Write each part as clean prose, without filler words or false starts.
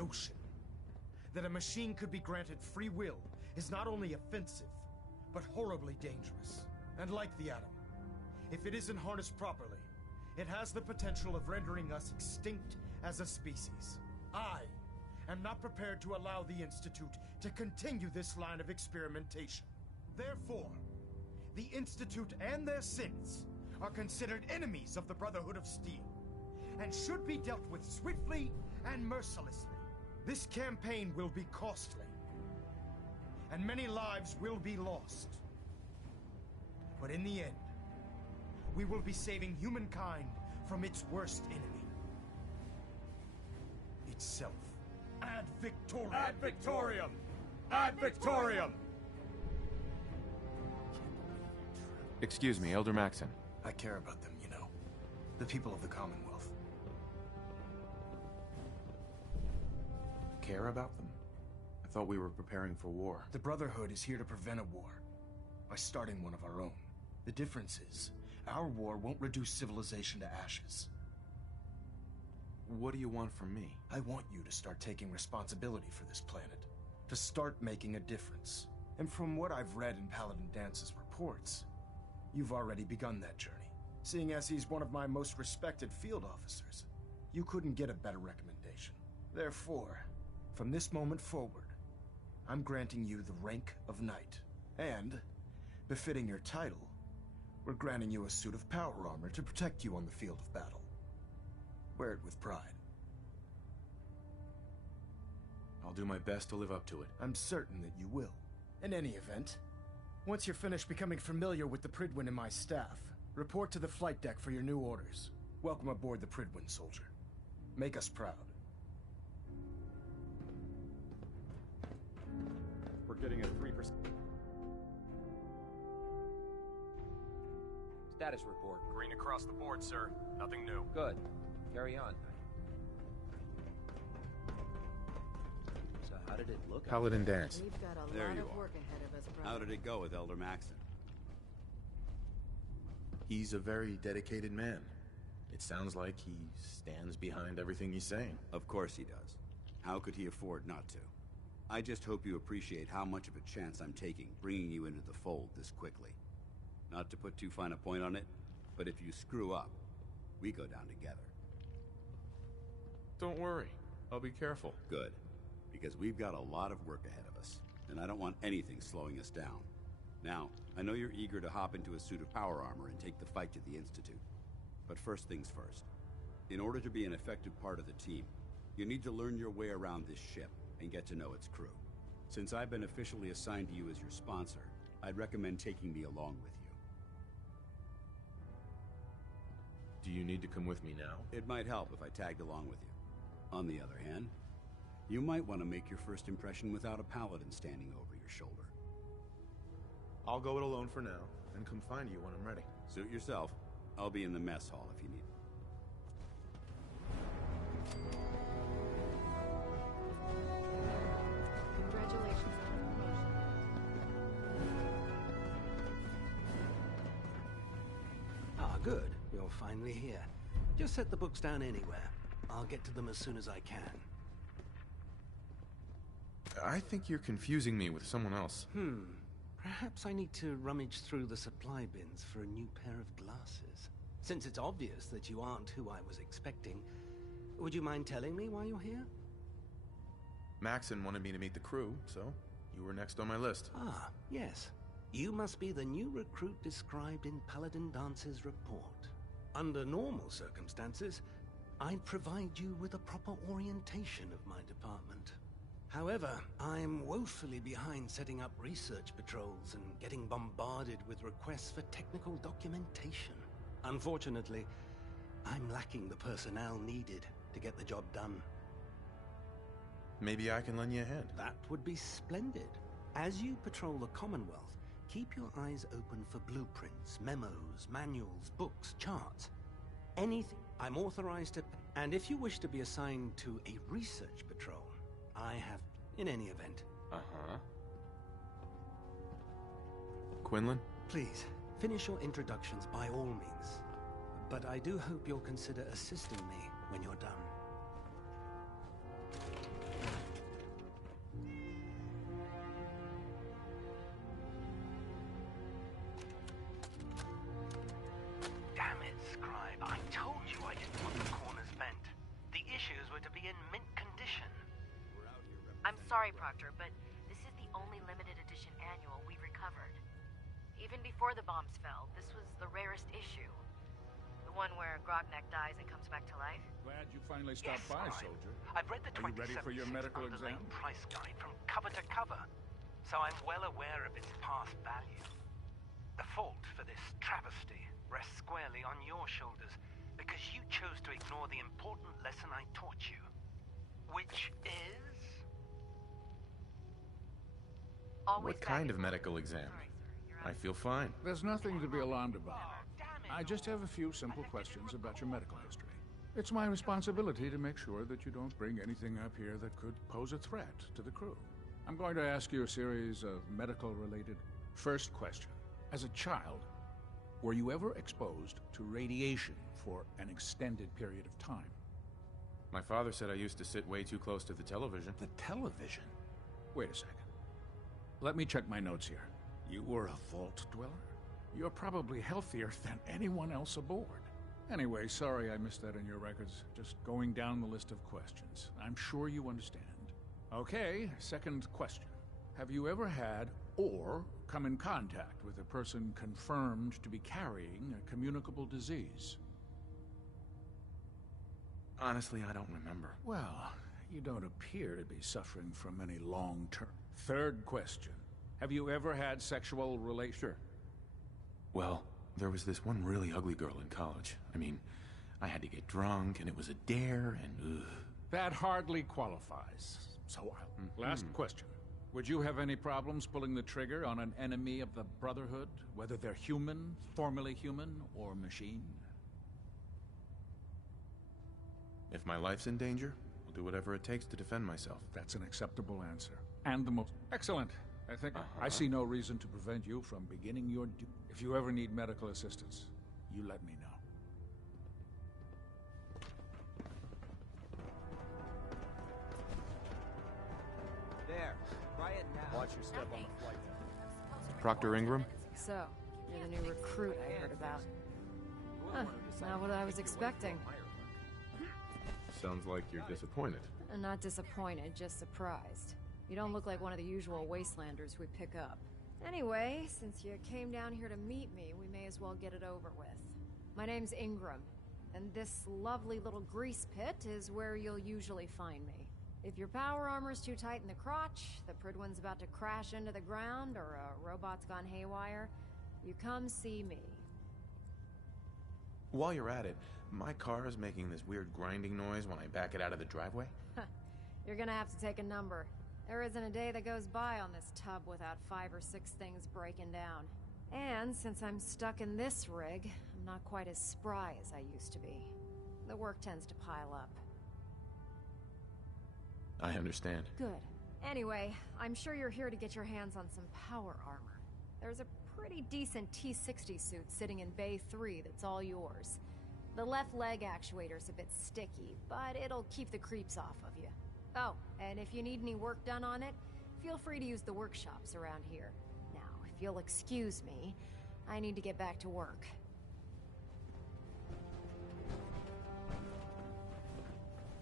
notion that a machine could be granted free will is not only offensive, but horribly dangerous. And like the atom, if it isn't harnessed properly, it has the potential of rendering us extinct as a species. I am not prepared to allow the Institute to continue this line of experimentation. Therefore, the Institute and their sins are considered enemies of the Brotherhood of Steel, and should be dealt with swiftly and mercilessly. This campaign will be costly, and many lives will be lost. But in the end, we will be saving humankind from its worst enemy. Itself. Ad Victoriam! Ad Victoriam! Ad Victoriam! Excuse me, Elder Maxon. I care about them, you know. The people of the Commonwealth. Care about them? I thought we were preparing for war. The Brotherhood is here to prevent a war by starting one of our own. The difference is, our war won't reduce civilization to ashes. What do you want from me? I want you to start taking responsibility for this planet. To start making a difference. And from what I've read in Paladin Dance's reports, you've already begun that journey. Seeing as he's one of my most respected field officers, you couldn't get a better recommendation. Therefore, from this moment forward, I'm granting you the rank of Knight. And, befitting your title, we're granting you a suit of power armor to protect you on the field of battle. Wear it with pride. I'll do my best to live up to it. I'm certain that you will. In any event, once you're finished becoming familiar with the Pridwin and my staff, report to the flight deck for your new orders. Welcome aboard the Pridwin, soldier. Make us proud. We're getting a 3%. Status report. Green across the board, sir. Nothing new. Good. Carry on. So how did it look? Paladin Dance. We've got a There lot you of are. work ahead of us, brother. How did it go with Elder Maxon? He's a very dedicated man. It sounds like he stands behind everything he's saying. Of course he does. How could he afford not to? I just hope you appreciate how much of a chance I'm taking, bringing you into the fold this quickly. Not to put too fine a point on it, but if you screw up, we go down together. Don't worry. I'll be careful. Good. Because we've got a lot of work ahead of us, and I don't want anything slowing us down. Now, I know you're eager to hop into a suit of power armor and take the fight to the Institute. But first things first. In order to be an effective part of the team, you need to learn your way around this ship and get to know its crew. Since I've been officially assigned to you as your sponsor, I'd recommend taking me along with you. Do you need to come with me now? It might help if I tagged along with you. On the other hand, you might want to make your first impression without a paladin standing over your shoulder. I'll go it alone for now, and come find you when I'm ready. Suit yourself. I'll be in the mess hall if you need. Congratulations on the promotion. Ah, good. You're finally here. Just set the books down anywhere. I'll get to them as soon as I can. I think you're confusing me with someone else. Perhaps I need to rummage through the supply bins for a new pair of glasses. Since it's obvious that you aren't who I was expecting, would you mind telling me why you're here? Maxon wanted me to meet the crew, so you were next on my list. Ah, yes. You must be the new recruit described in Paladin Dance's report. Under normal circumstances, I'd provide you with a proper orientation of my department. However, I'm woefully behind setting up research patrols and getting bombarded with requests for technical documentation. Unfortunately, I'm lacking the personnel needed to get the job done. Maybe I can lend you a hand. That would be splendid. As you patrol the Commonwealth, keep your eyes open for blueprints, memos, manuals, books, charts. Anything I'm authorized to... And if you wish to be assigned to a research patrol, I have... In any event. Uh-huh. Quinlan? Please, finish your introductions by all means. But I do hope you'll consider assisting me when you're done. were to be in mint condition. I'm sorry, Proctor, but this is the only limited edition annual we recovered. Even before the bombs fell, this was the rarest issue. The one where Grognak dies and comes back to life. Glad you finally stopped by, soldier. I've read the Are you ready for your 27 medical underlying exam? price guide from cover to cover, so I'm well aware of its past value. The fault for this travesty rests squarely on your shoulders, because you chose to ignore the important lesson I taught you, which is... Always What kind back of in- medical exam? Sorry, sir. You're I out. feel fine. There's nothing to be alarmed about. I just have a few simple questions about your medical history. It's my responsibility to make sure that you don't bring anything up here that could pose a threat to the crew. I'm going to ask you a series of medical-related... First question. As a child, were you ever exposed to radiation for an extended period of time? My father said I used to sit way too close to the television. The television? Wait a second. Let me check my notes here. You were a vault dweller? You're probably healthier than anyone else aboard. Anyway, sorry I missed that in your records. Just going down the list of questions. I'm sure you understand. Okay, second question. Have you ever had or come in contact with a person confirmed to be carrying a communicable disease? Honestly, I don't remember. Well, you don't appear to be suffering from any long-term. Third question. Have you ever had sexual relations? Sure. Well, there was this one really ugly girl in college. I mean, I had to get drunk, and it was a dare, and ugh. That hardly qualifies. So, last question. Would you have any problems pulling the trigger on an enemy of the Brotherhood, whether they're human, formerly human, or machine? If my life's in danger, I'll do whatever it takes to defend myself. That's an acceptable answer. And the most... Excellent. I think I see no reason to prevent you from beginning your duty. If you ever need medical assistance, you let me know. There. Try it now. Watch your step on the flight deck. Proctor Ingram? So, you're the new recruit I heard about. Huh, not what I was expecting. Sounds like you're disappointed. I'm not disappointed, just surprised. You don't look like one of the usual wastelanders we pick up. Anyway, since you came down here to meet me, we may as well get it over with. My name's Ingram, and this lovely little grease pit is where you'll usually find me. If your power armor's too tight in the crotch, the Pridwin's about to crash into the ground, or a robot's gone haywire, you come see me. While you're at it, my car is making this weird grinding noise when I back it out of the driveway. You're gonna have to take a number. There isn't a day that goes by on this tub without 5 or 6 things breaking down. And since I'm stuck in this rig, I'm not quite as spry as I used to be. The work tends to pile up. I understand. Good. Anyway, I'm sure you're here to get your hands on some power armor. There's a pretty decent T-60 suit sitting in Bay 3 that's all yours. The left leg actuator's a bit sticky, but it'll keep the creeps off of you. Oh, and if you need any work done on it, feel free to use the workshops around here. Now, if you'll excuse me, I need to get back to work.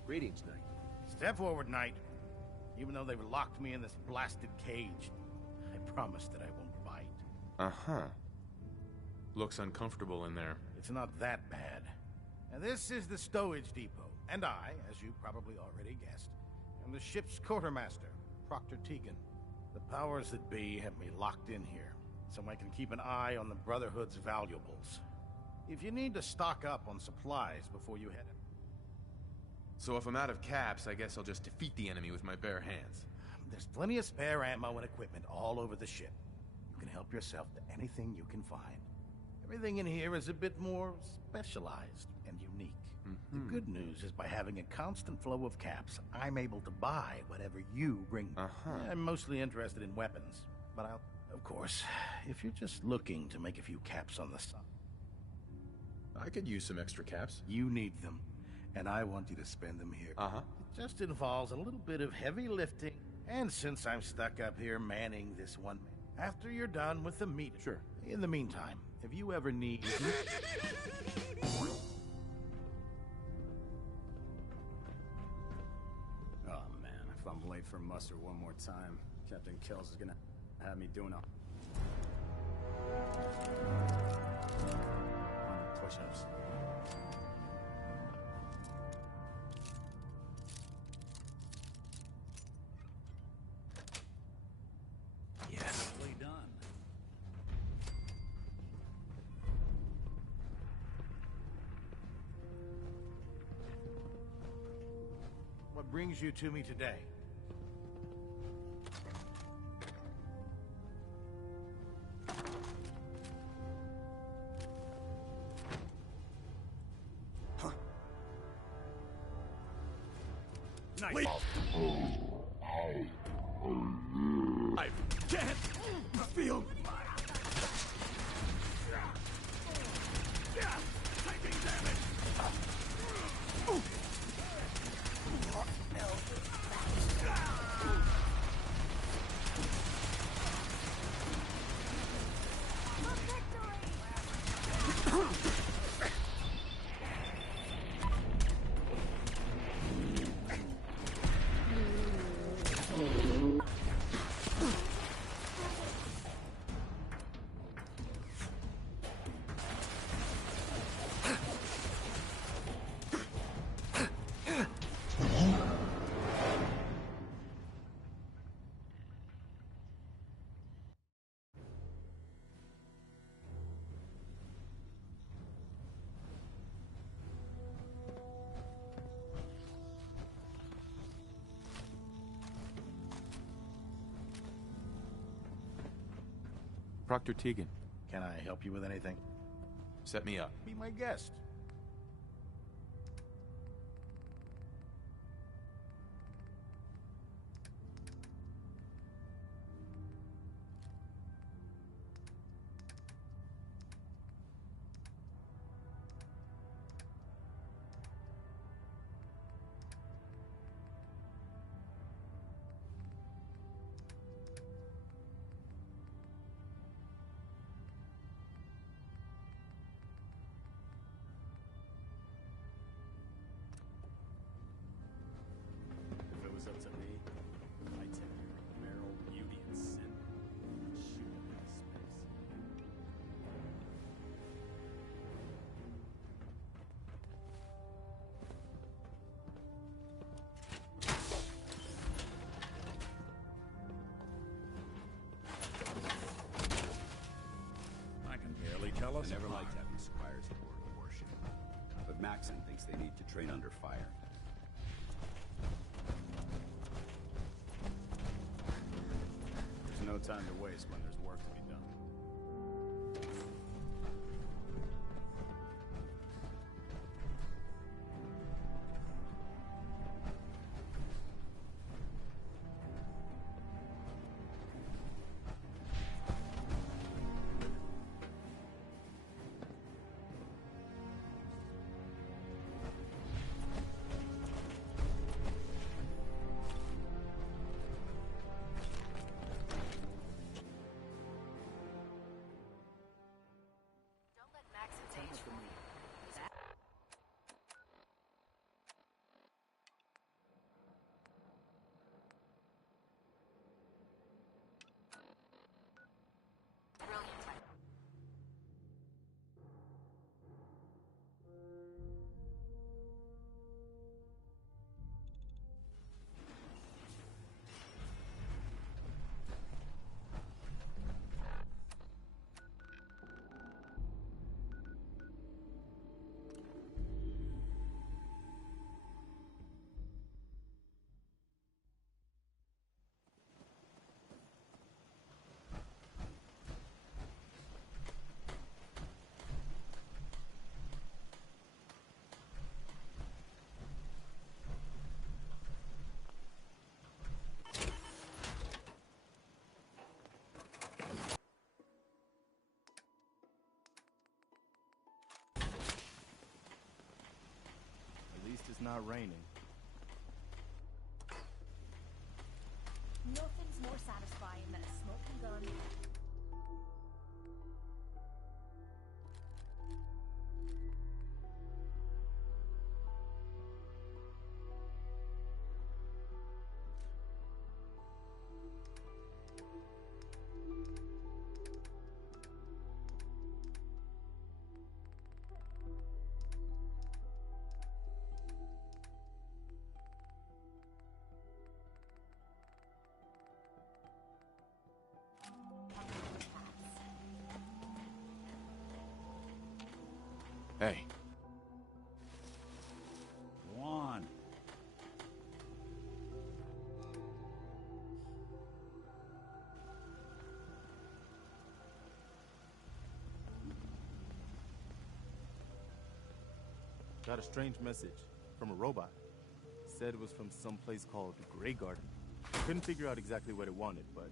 Greetings, Knight. Step forward, Knight. Even though they've locked me in this blasted cage, I promise that I won't bite. Uh-huh. Looks uncomfortable in there. It's not that bad. And this is the stowage depot, and I, as you probably already guessed, am the ship's quartermaster, Proctor Tegan. The powers that be have me locked in here, so I can keep an eye on the Brotherhood's valuables. If you need to stock up on supplies before you head in... So if I'm out of caps, I guess I'll just defeat the enemy with my bare hands. There's plenty of spare ammo and equipment all over the ship. You can help yourself to anything you can find. Everything in here is a bit more specialized and unique. The good news is by having a constant flow of caps, I'm able to buy whatever you bring. I'm mostly interested in weapons, but I'll... Of course, if you're just looking to make a few caps on the side... I could use some extra caps. You need them, and I want you to spend them here. It just involves a little bit of heavy lifting, and since I'm stuck up here manning this one... After you're done with the meet... Sure. In the meantime, if you ever need... I'm late for muster one more time, Captain Kells is gonna have me doing 100 push-ups. Yes. Nicely done. What brings you to me today? Nice. I can't feel taking damage. Proctor Tegan, Can I help you with anything? set me up. Be my guest. If it was up to me, I'd take your Meryl, Beauty, and Sin and shoot them into space. I can barely tell us I never apart. liked having squires aboard a warship. But Maxon thinks they need to train under fire. There's no time to waste when there's work to be done. Don't let Maxon's age fool you. Brilliant type. At least it's not raining. Nothing's more satisfying than a smoking gun. Hey. Go on. Got a strange message from a robot. Said it was from some place called Grey Garden. Couldn't figure out exactly what it wanted, but,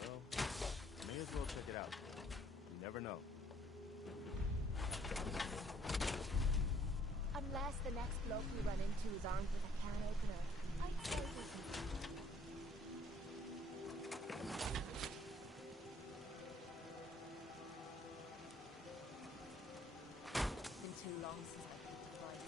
well, may as well check it out. You never know. Unless the next bloke we run into is armed with a can opener, I'd say we can. It's been too long since I picked a fight.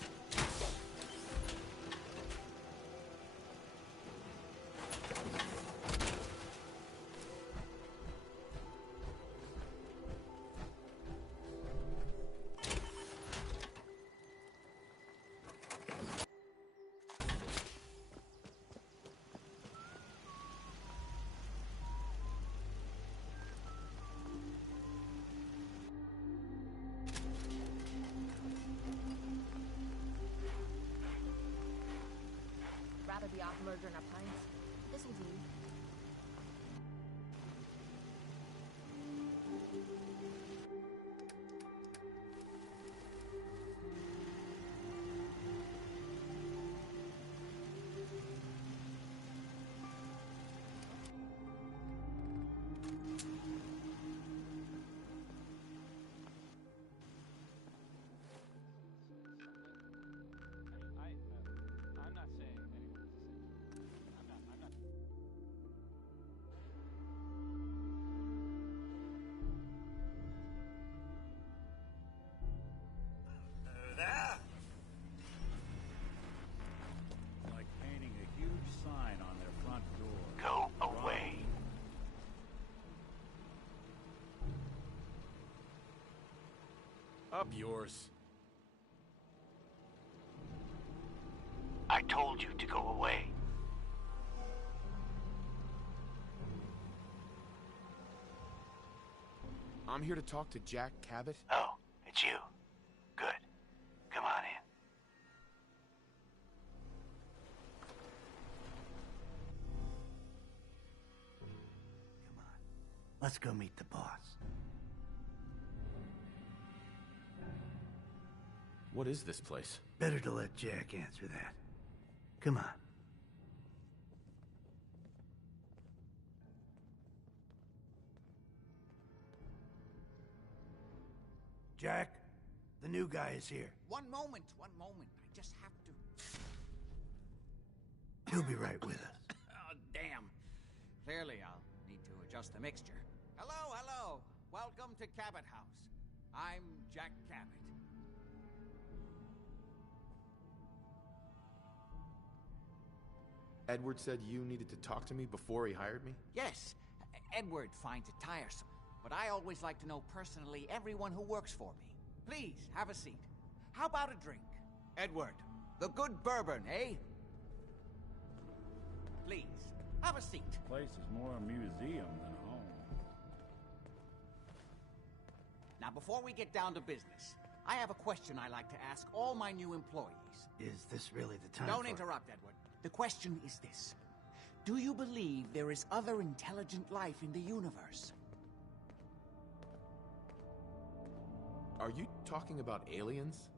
Rather be off murdering our pints. This'll do. I'm not saying anyone's essential. I'm not. There! Like painting a huge sign on their front door. Go away. Up yours. I told you to go away. I'm here to talk to Jack Cabot. Oh, it's you. Good. Come on in. Come on. Let's go meet the boss. What is this place? Better to let Jack answer that. Come on. Jack, the new guy is here. One moment. I just have to... He'll be right with us. Oh, damn. Clearly, I'll need to adjust the mixture. Hello. Welcome to Cabot House. I'm Jack Cabot. Edward said you needed to talk to me before he hired me? Yes, Edward finds it tiresome, but I always like to know personally everyone who works for me. Please, have a seat. How about a drink? Edward, the good bourbon, eh? Please, have a seat. This place is more a museum than home. Now, before we get down to business, I have a question I like to ask all my new employees. Is this really the time Don't for... interrupt, Edward. The question is this. Do you believe there is other intelligent life in the universe? Are you talking about aliens?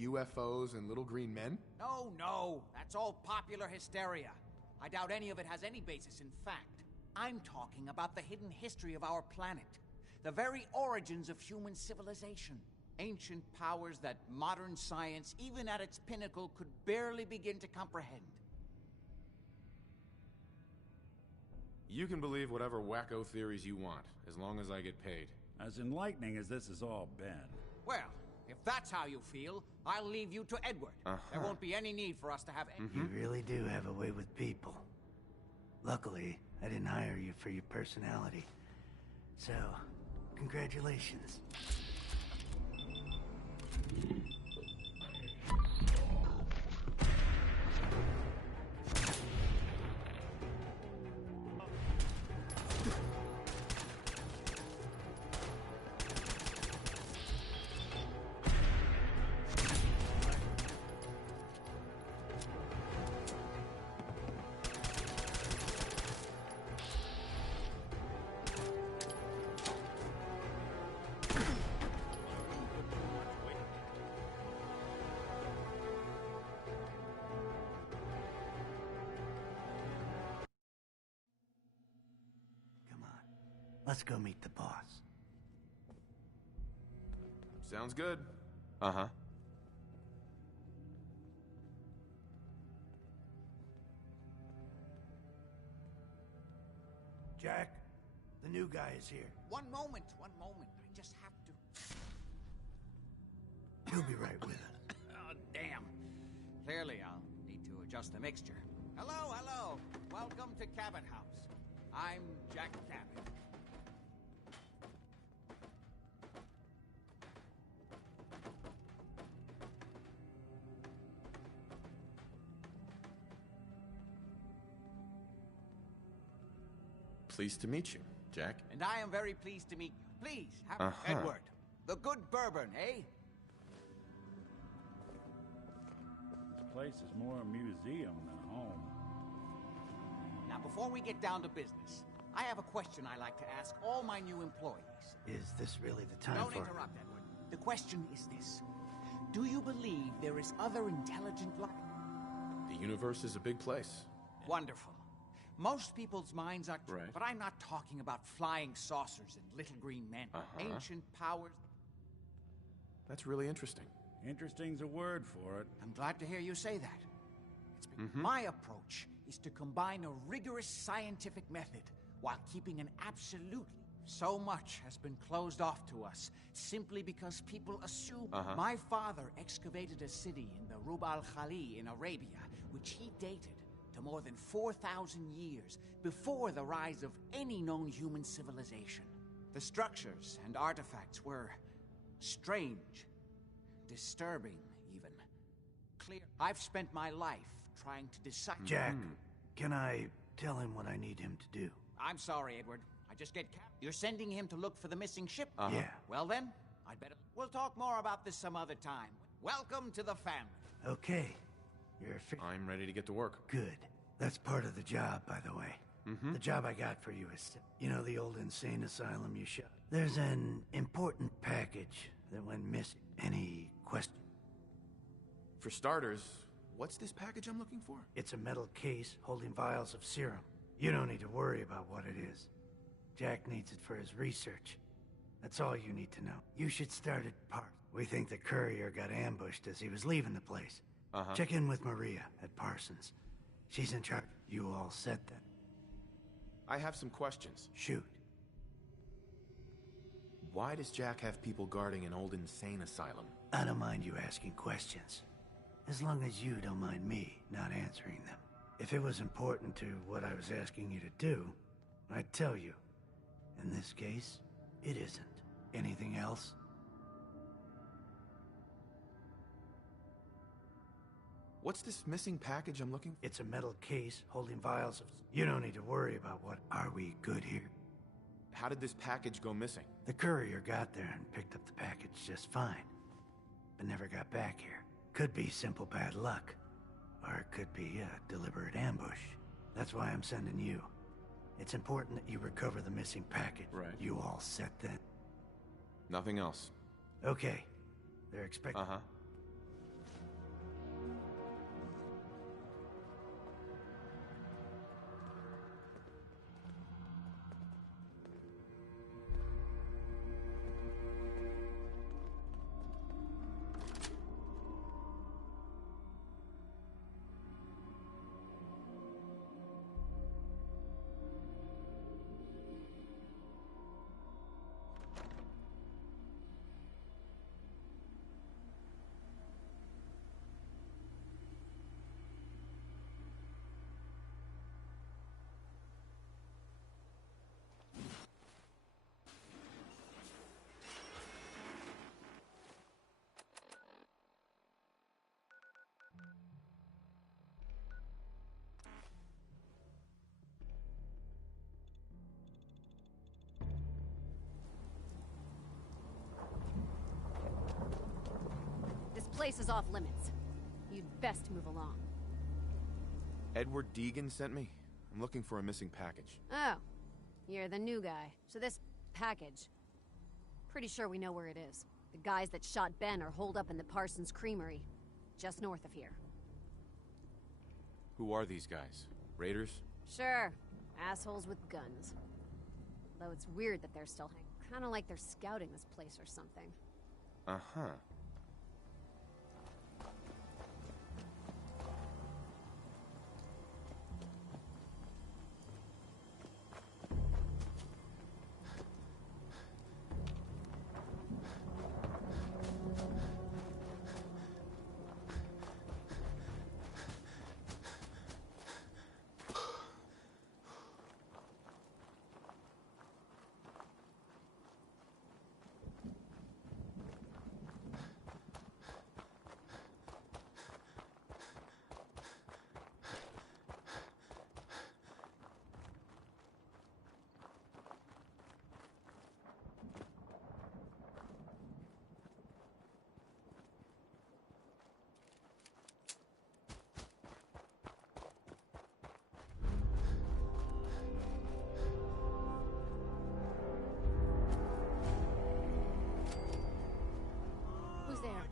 UFOs and little green men? No. That's all popular hysteria. I doubt any of it has any basis in fact. I'm talking about the hidden history of our planet. The very origins of human civilization. Ancient powers that modern science, even at its pinnacle, could barely begin to comprehend. You can believe whatever wacko theories you want, as long as I get paid. As enlightening as this has all been. Well, if that's how you feel, I'll leave you to Edward. There won't be any need for us to have any... You really do have a way with people. Luckily, I didn't hire you for your personality. So, congratulations. Let's go meet the boss. Sounds good. Uh-huh. Jack, the new guy is here. One moment, one moment. I just have to... He'll be right with us. Oh, damn. Clearly, I'll need to adjust the mixture. Hello, hello. Welcome to Cabot House. I'm Jack Cabot. Pleased to meet you, Jack. And I am very pleased to meet you. Please, have Edward. The good bourbon, eh? This place is more a museum than a home. Now, before we get down to business, I have a question I like to ask all my new employees. Is this really the time Don't for... interrupt, Edward. The question is this. Do you believe there is other intelligent life? The universe is a big place. Wonderful. Most people's minds are... Right. But I'm not talking about flying saucers and little green men. Ancient powers... That's really interesting. Interesting's a word for it. I'm glad to hear you say that. It's because my approach is to combine a rigorous scientific method while keeping an absolutely... So much has been closed off to us simply because people assume... My father excavated a city in the Rub al-Khali in Arabia, which he dated to more than 4,000 years before the rise of any known human civilization. The structures and artifacts were strange, disturbing even. Clear. I've spent my life trying to decide... Jack, can I tell him what I need him to do? I'm sorry, Edward. I just get... You're sending him to look for the missing ship? Yeah. Well then, I'd better... We'll talk more about this some other time. Welcome to the family. Okay. You're I'm ready to get to work. Good. That's part of the job, by the way. The job I got for you is... You know the old insane asylum you shot? There's an important package that went missing. Any question? For starters, what's this package I'm looking for? It's a metal case holding vials of serum. You don't need to worry about what it is. Jack needs it for his research. That's all you need to know. You should start at Park. We think the courier got ambushed as he was leaving the place. Check in with Maria at Parsons. She's in charge. You all set then? I have some questions. Shoot. Why does Jack have people guarding an old insane asylum? I don't mind you asking questions. As long as you don't mind me not answering them. If it was important to what I was asking you to do, I'd tell you. In this case, it isn't. Anything else? What's this missing package I'm looking for? It's a metal case holding vials of... You don't need to worry about what... Are we good here? How did this package go missing? The courier got there and picked up the package just fine. But never got back here. Could be simple bad luck. Or it could be a deliberate ambush. That's why I'm sending you. It's important that you recover the missing package. Right. You all set then? Nothing else. Okay. They're expecting... Place is off limits. You'd best move along. Edward Deegan sent me. I'm looking for a missing package. Oh, you're the new guy. So this package... Pretty sure we know where it is. The guys that shot Ben are holed up in the Parsons Creamery, just north of here. Who are these guys? Raiders? Sure. Assholes with guns. Although it's weird that they're still hanging. Kinda like they're scouting this place or something. Uh-huh. Who's there?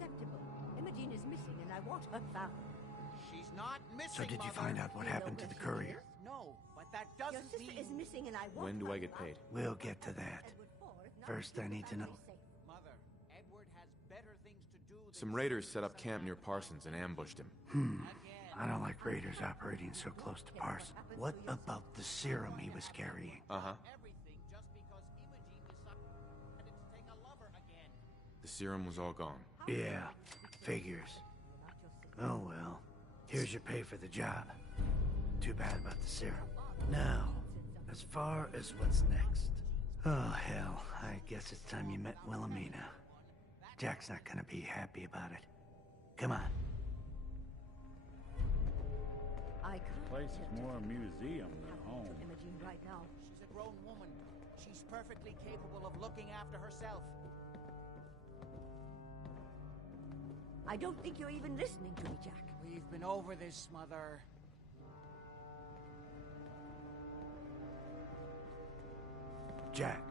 Unacceptable. Imogen is missing and I want her found. She's not missing, So did you find out what happened to the courier? No, but that Your doesn't sister mean... is missing and I want When do her I get found. paid? We'll get to that. Edward Ford, not First, I need to know. safe. Mother, Edward has better things to do than... Some raiders set up camp near Parsons and ambushed him. I don't like raiders operating so close to Parsons. What about the serum he was carrying? Uh-huh. Everything just because Imogen decided to take a lover again. The serum was all gone. Yeah, figures. Oh well. Here's your pay for the job. Too bad about the serum. Now, as far as what's next. Oh hell, I guess it's time you met Wilhelmina. Jack's not gonna be happy about it. Come on. I can't Place is more a museum than a home. Imogen right now. She's a grown woman. She's perfectly capable of looking after herself. I don't think you're even listening to me, Jack. We've been over this, Mother. Jack,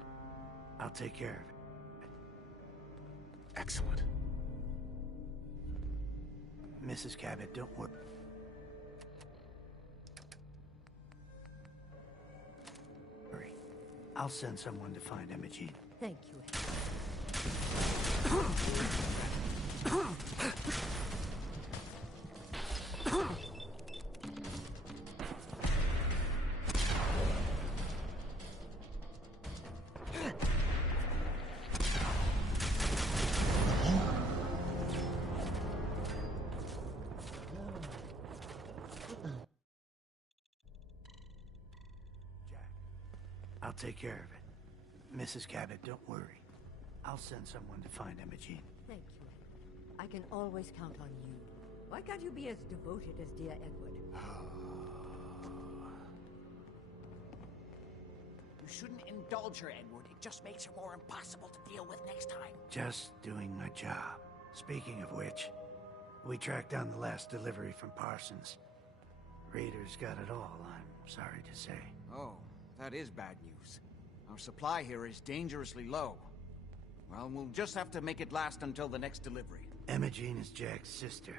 I'll take care of it. Excellent. Mrs. Cabot, don't worry. I'll send someone to find Imogen. Thank you. I'll take care of it. Mrs. Cabot, don't worry. I'll send someone to find Imogene. Thank you, Edward. I can always count on you. Why can't you be as devoted as dear Edward? You shouldn't indulge her, Edward. It just makes her more impossible to deal with next time. Just doing my job. Speaking of which, we tracked down the last delivery from Parsons. Raiders got it all, I'm sorry to say. Oh, that is bad news. Our supply here is dangerously low. Well, we'll just have to make it last until the next delivery. Imogene is Jack's sister.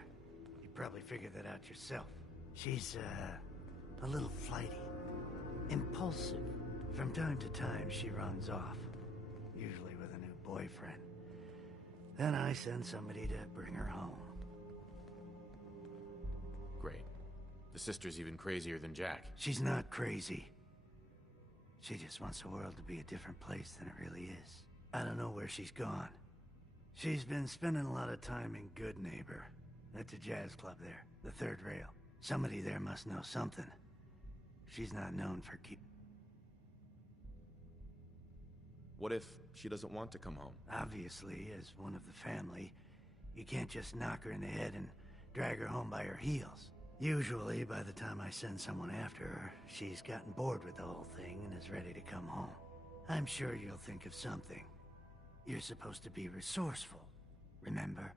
You probably figured that out yourself. She's, a little flighty. Impulsive. From time to time, she runs off. Usually with a new boyfriend. Then I send somebody to bring her home. Great. The sister's even crazier than Jack. She's not crazy. She just wants the world to be a different place than it really is. I don't know where she's gone. She's been spending a lot of time in Good Neighbor. At the jazz club there, the third rail. Somebody there must know something. She's not known for keep... What if she doesn't want to come home? Obviously, as one of the family, you can't just knock her in the head and drag her home by her heels. Usually, by the time I send someone after her, she's gotten bored with the whole thing and is ready to come home. I'm sure you'll think of something. You're supposed to be resourceful, remember?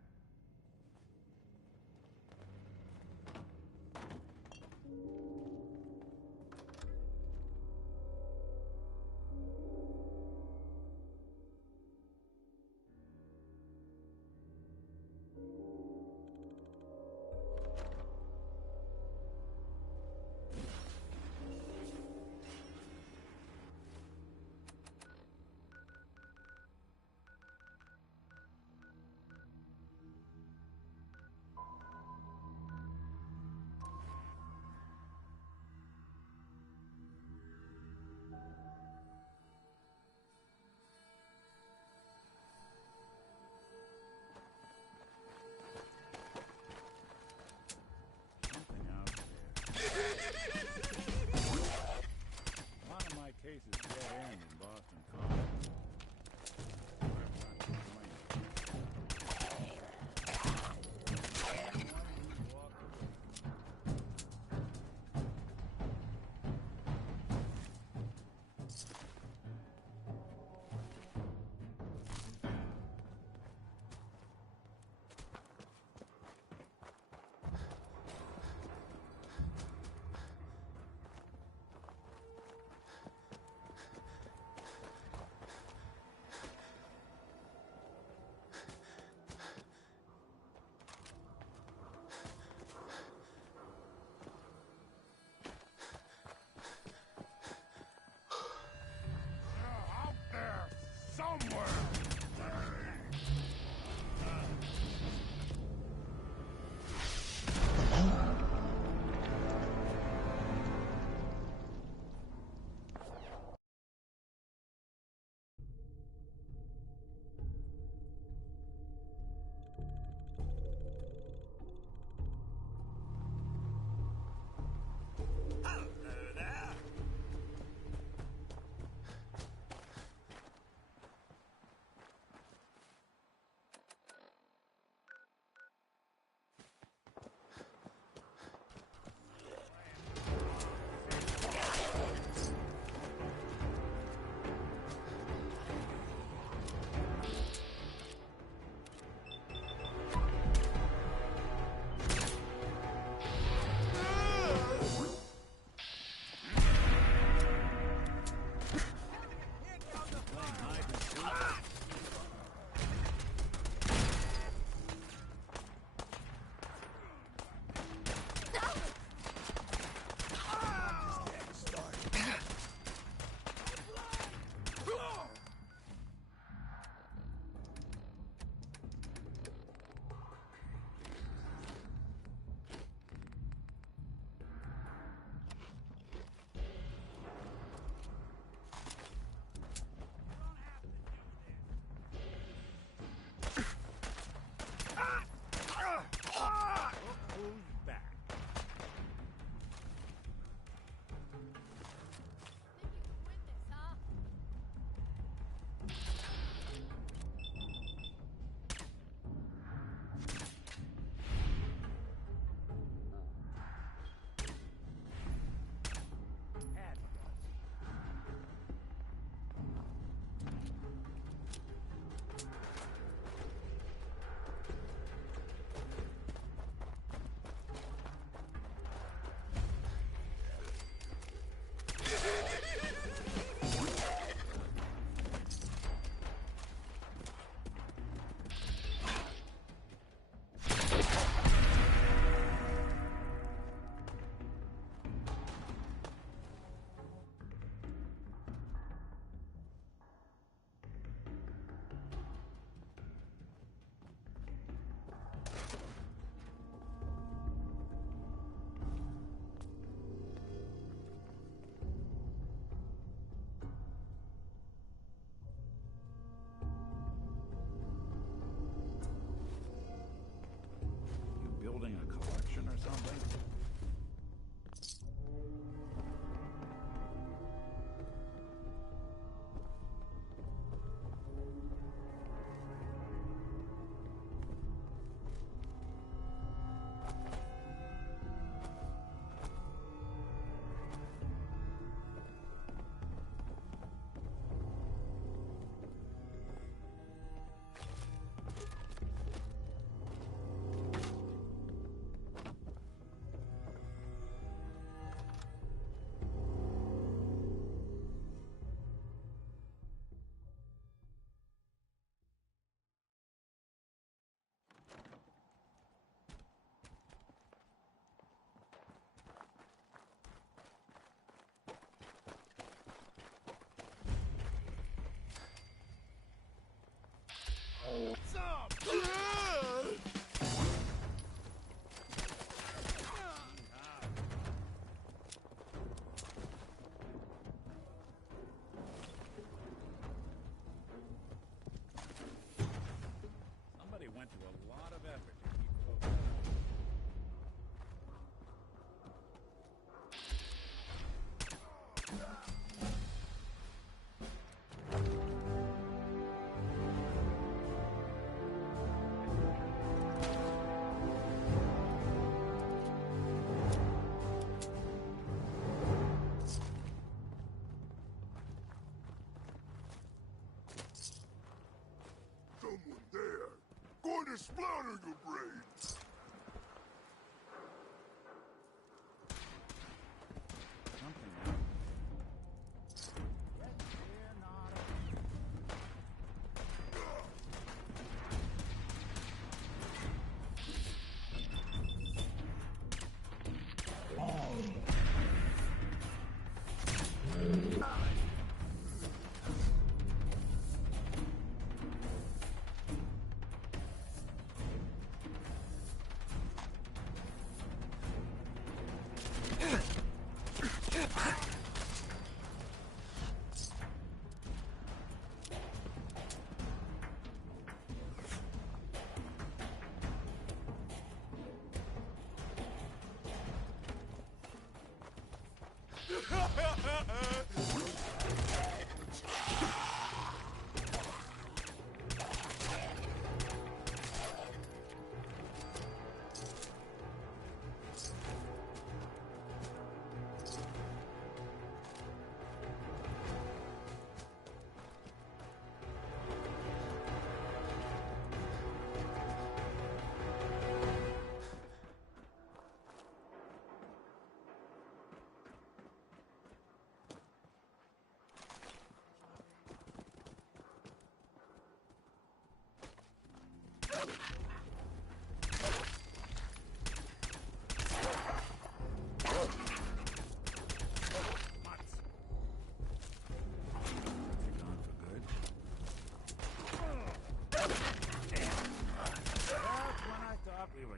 splattering your brains!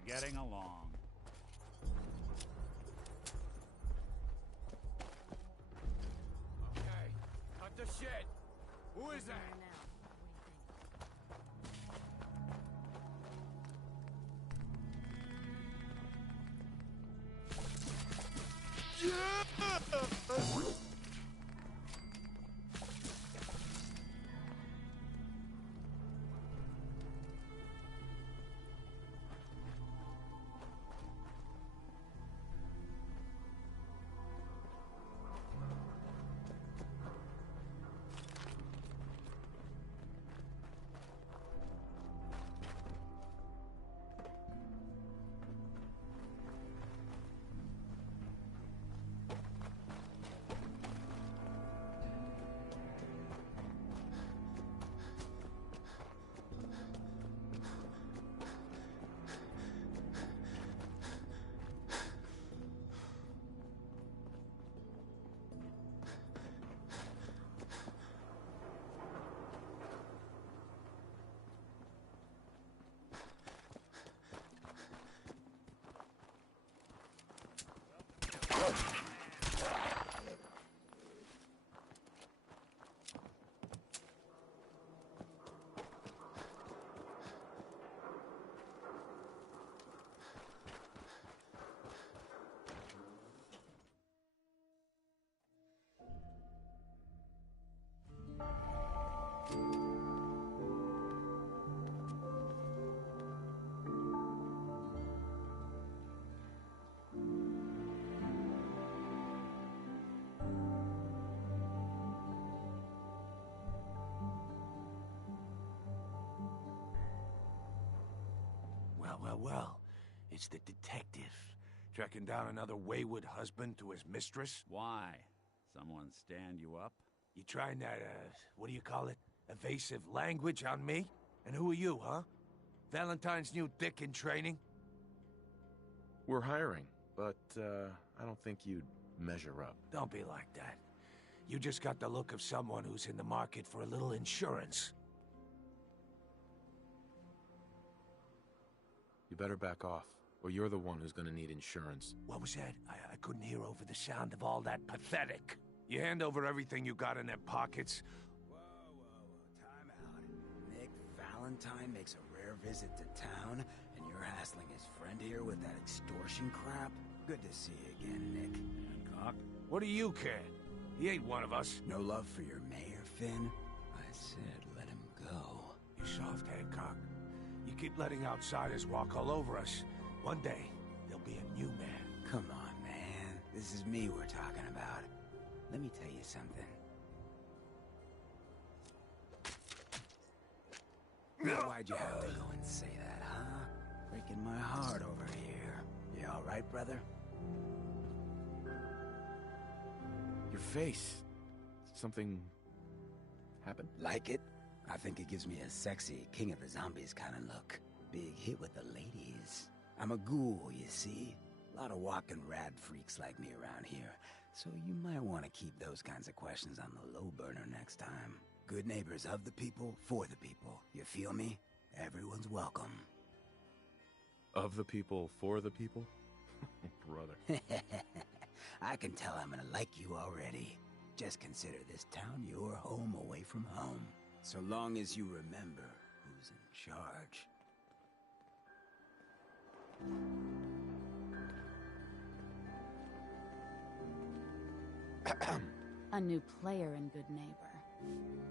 Getting along. Okay, cut the shit! Who is that? Well, it's the detective. Tracking down another wayward husband to his mistress? Why? Someone stand you up? You trying that, what do you call it? Evasive language on me? And who are you, huh? Valentine's new dick in training? We're hiring, but, I don't think you'd measure up. Don't be like that. You just got the look of someone who's in the market for a little insurance. You better back off, or you're the one who's gonna need insurance. What was that? I couldn't hear over the sound of all that pathetic. You hand over everything you got in their pockets. Whoa, time out. Nick Valentine makes a rare visit to town, and you're hassling his friend here with that extortion crap? Good to see you again, Nick. Hancock? What do you care? He ain't one of us. No love for your mayor, Finn? I said let him go. You soft, Hancock. You keep letting outsiders walk all over us. One day, there'll be a new man. Come on, man. This is me we're talking about. Let me tell you something. Why'd you have to go and say that, huh? breaking my heart over here. You alright, brother? Your face. Something happened? Like it? I think it gives me a sexy King of the Zombies kind of look. Big hit with the ladies. I'm a ghoul, you see? A lot of walking rad freaks like me around here, so you might want to keep those kinds of questions on the low burner next time. Good neighbors of the people, for the people. You feel me? Everyone's welcome. Of the people, for the people? Brother. I can tell I'm gonna like you already. Just consider this town your home away from home. So long as you remember who's in charge. A new player and good neighbor.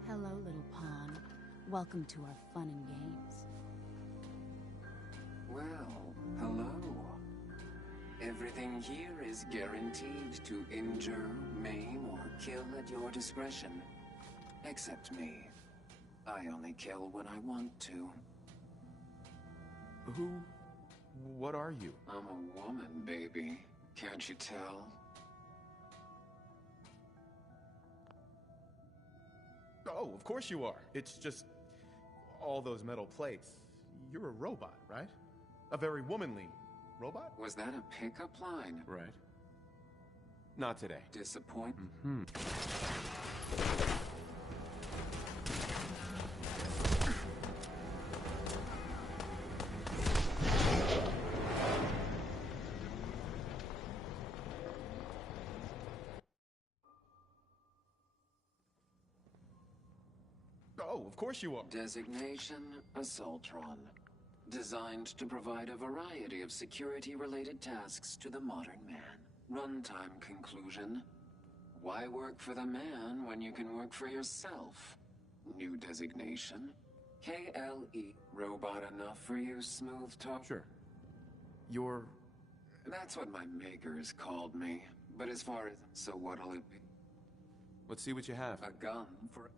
Hello, little pawn. Welcome to our fun and games. Well, hello. Everything here is guaranteed to injure, maim, or kill at your discretion. Except me. I only kill when I want to. What are you? I'm a woman, baby. Can't you tell? Oh, of course you are. It's just all those metal plates. You're a robot, right? A very womanly robot? Was that a pickup line? Right. Not today. Disappoint? Mm-hmm. Oh, of course you are. Designation, Assaultron. Designed to provide a variety of security-related tasks to the modern man. Runtime conclusion. Why work for the man when you can work for yourself? New designation. KLE. Robot enough for you, Smooth Talk? Sure. You're... That's what my makers called me. But as far as... So what'll it be? Let's see what you have. A gun for...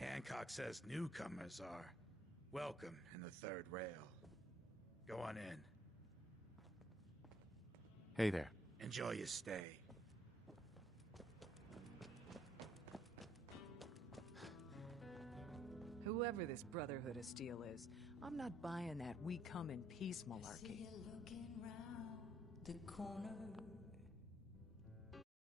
Hancock says newcomers are welcome in the third rail. Go on in. Hey there. Enjoy your stay. Whoever this Brotherhood of Steel is, I'm not buying that we come in peace malarkey. Looking round the corner